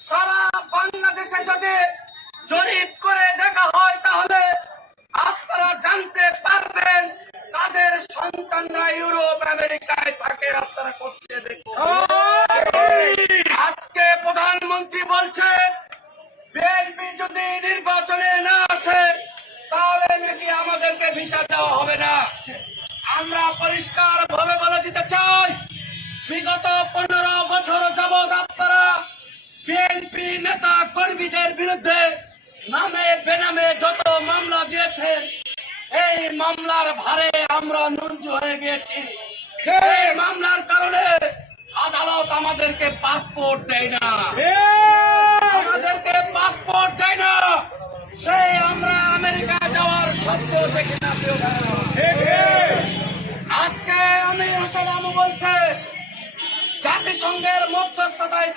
সারা বাংলাদেশে যদি জরিপ করে দেখা হয় তাহলে আপনারা জানতে পারবেন তাদের সন্তানরা ইউরোপ, আমেরিকায় থাকে, আপনারা করতে দেখুন। আজকে প্রধানমন্ত্রী বলছে বিএনপি যদি নির্বাচনে না আসে, তাহলে নাকি আমাদেরকে ভিসা দেওয়া হবে না। আমরা পরিষ্কার ভাবে বলে দিতে চাই, বিগত পনেরো বিএনপি নেতা কর্মীদের বিরুদ্ধে নামে বেনামে যত মামলা দিয়েছেন এই মামলার ভারে আমরা নঞ্জু হয়ে গিয়েছি। এই মামলার কারণে আদালত আমাদেরকে পাসপোর্ট দেয় না। আমাদেরকে পাসপোর্ট দেয় না। সেই আমরা আমেরিকা যাওয়ার স্বপ্ন দেখি না। আজকে আমি হোসেন আমু বলছে জাতিসংঘের মধ্যস্থতায়